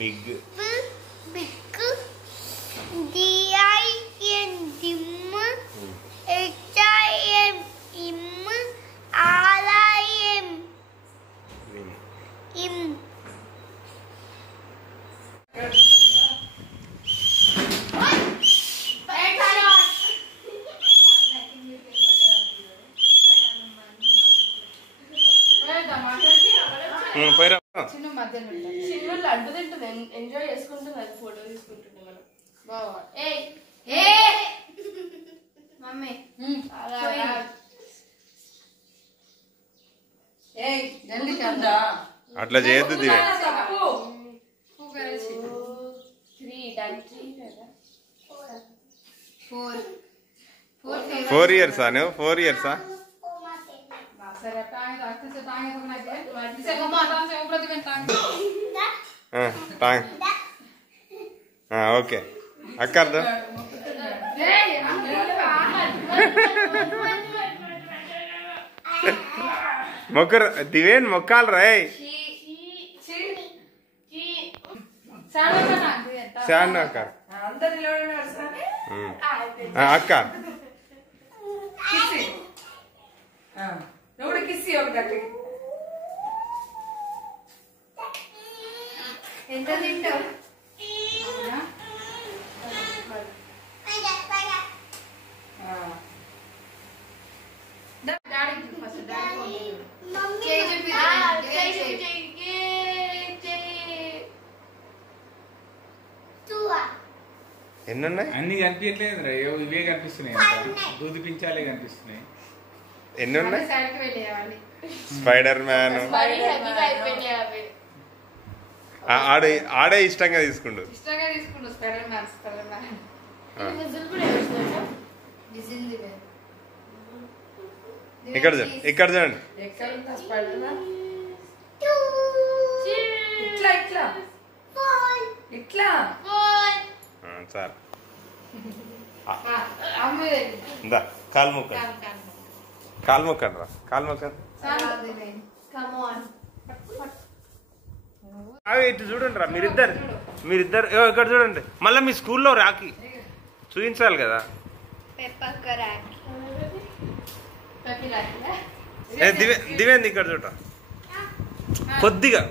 Big big D I N dim H I M ఇమ్ R I M ఇమ్ పోయిరా చిన్న మధ్యలో చిన్న లడ్డు తింటుంది ఎంజాయ్ చేసుకుంటున్నారు ఫోటో తీసుకుంటున్నాం మనం బావా మమ్మీ అట్లా చేయొద్దు దివే 4 years నువ్వు 4 years ఓకే అక్క అర్థం మొక్కరు దివేన్ మొక్కాలి రాయ్ శాన్ అక్క అక్క ఎంత తింటావు ఎన్నున్నాయి అన్ని కనిపించలేదు ఇవే కనిపిస్తున్నాయి దూదిపించాలే కనిపిస్తున్నాయి ఎన్ని ఉన్నాయి స్పైడర్ మ్యాన్ ఆడే ఇష్టంగా తీసుకుండు ఇక్కడ చూడండి ఇక్కడ చూడండి సార్ కాలు మొక్కండి కాలు మొక్కండి రా కాలు మొక్కండి అవి ఇటు చూడండి రా మీరిద్దరు ఇక్కడ చూడండి మళ్ళీ మీ స్కూల్లో రాకి చూపించాలి కదా దివేంది ఇక్కడ చూడ కొద్దిగా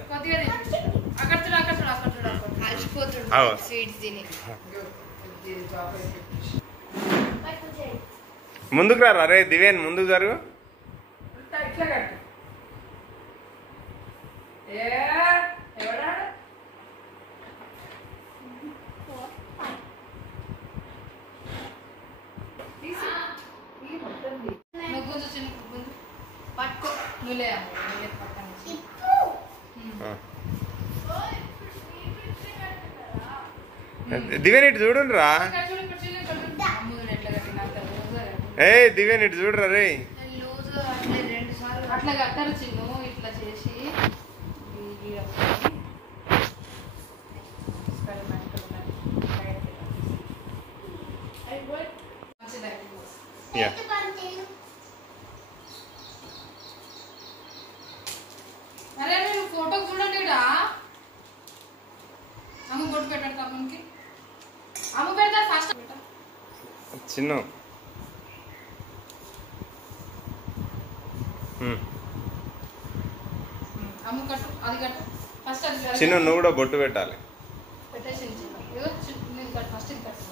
ముందుకు రా రే దివేన్ ముందుకు జరుగు దివేన్ ఇటు చూడండి రా ఏ దివేన్ ఇటు చూడరా రే అట్లా కట్టారు చిన్ను ఇట్లా చేసి అరే నేను ఫోటో చూడండి అమ్మ బొట్టు పెట్టాడు అమ్మకి అమ్మ పెడతా ఫస్ట్ చిన్న అమ్మ కట్టు అది కట్టు ఫస్ట్ అది చిన్న నువ్వు కూడా బొట్టు పెట్టాలి పెట్టేసి నేను కట్టు ఫస్ట్ ఇది కట్టు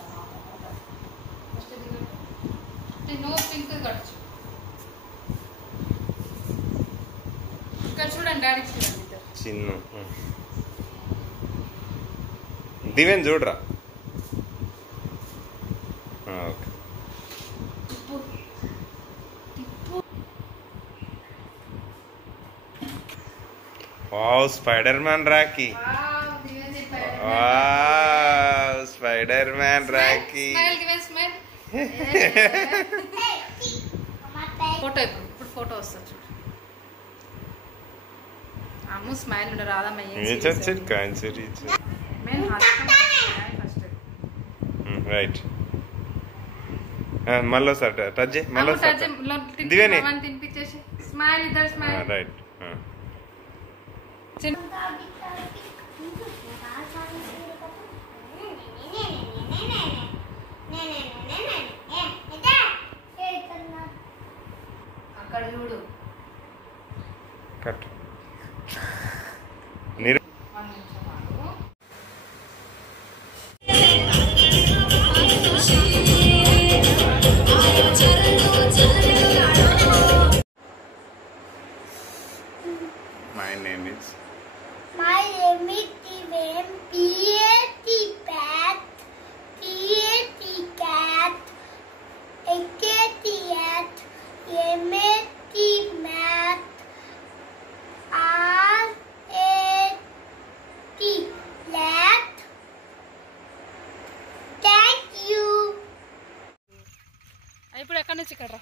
ఫస్ట్ ఇది కట్టు నువ్వు పింక్ కట్టు ఇక్కడ చూడండి డాడీ చూడండి చిన్న దివేన్ చూడరా okay wow spider man Rakhi wow spider man Rakhi photo ఇప్పుడు ఫోటో వస్తుంది చూడు అమ్ము స్మైల్ ఉండ రాదమ్మ రైట్ మళ్ళీ సార్ టచ్ చేయి మళ్ళీ దివేని తినిపించేసి స్మైల్ ఇద్దరు స్మైల్ రైట్ నుంచి ఇక్కడ రా.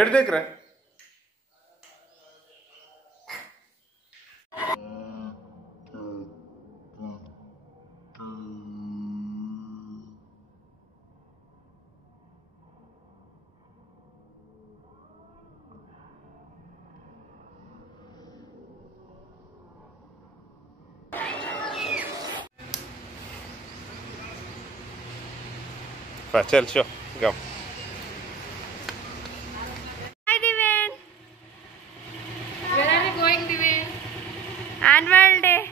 ఎడు దగ్గర चल show go. Hi Diven. Where are we going, Diven? Annual day.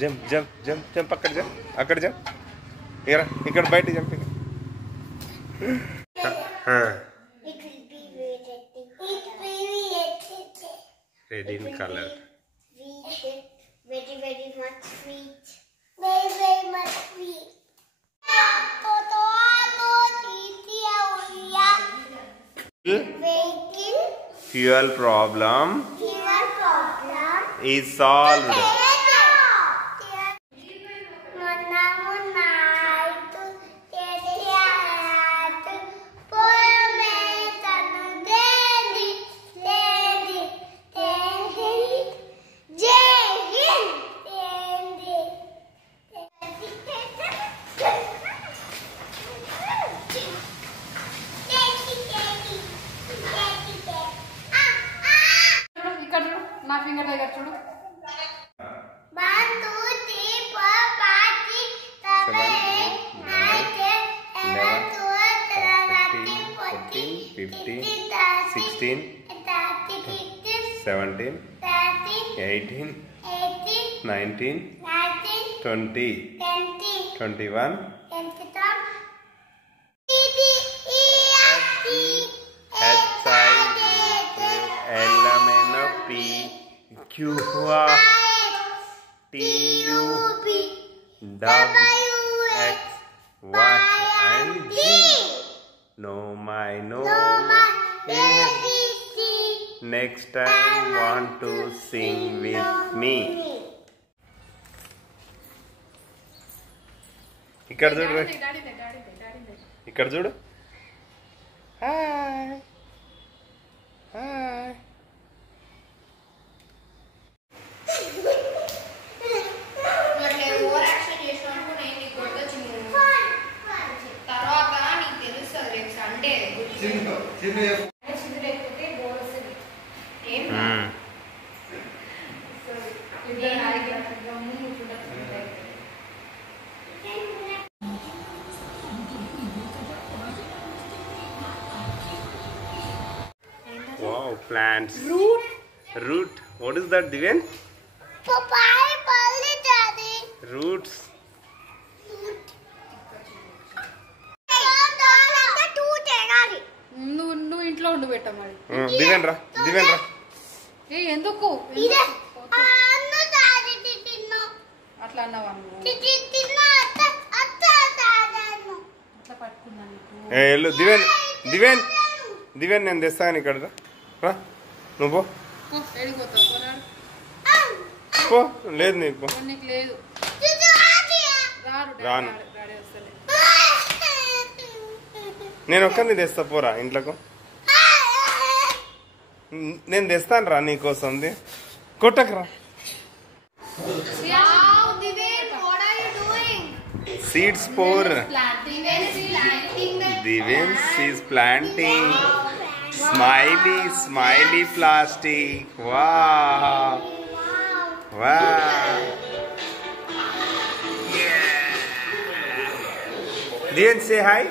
Jump jump jump jump अక్కడ जंप అక్కడ జంప్ ఇరా ఇక్కడ బయట jump red in colour very very much sweet, very very much sweet. Fuel problem is solved. నా finger దగ్గర చూడు. 1 2 3 4 5 6 7 8 9 10 11 12 13 14 15 16 17 18 19 20 21 Q R T U W X Y and Z. Know my ABC. Next time want to sing with me. ఇక్కడ చూడు ఇక్కడ చూడు. Hi hi. Wow, plants. Root. What is that, Diven? Papaya. Roots. నువ్వు ఇంట్లో ఉండి పెట్ట మరి. దివేన్ రా, దివేన్ రా. ఏ ఎందుకు అట్లా అన్నావా నువ్వు? అట్లా పట్టుకున్నా నీకు. వెళ్ళు దివేన్, దివేన్, దివేన్ నేను తెస్తాను ఇక్కడ రా. రా నువ్వు పో. వెళ్ళిపోతావు పోరాడు. పో లేదు నీకు పో. నీకు లేదు రాను. డాడీ వస్తలే. నేను ఒక్కరిని తెస్తా పోరా ఇంట్లోకి. నేను తెస్తాను రా నీకోసం. కొట్టకరా. Seeds pour. Diven's is planting. Smiley smiley plastic. వా వా. Diven say hi.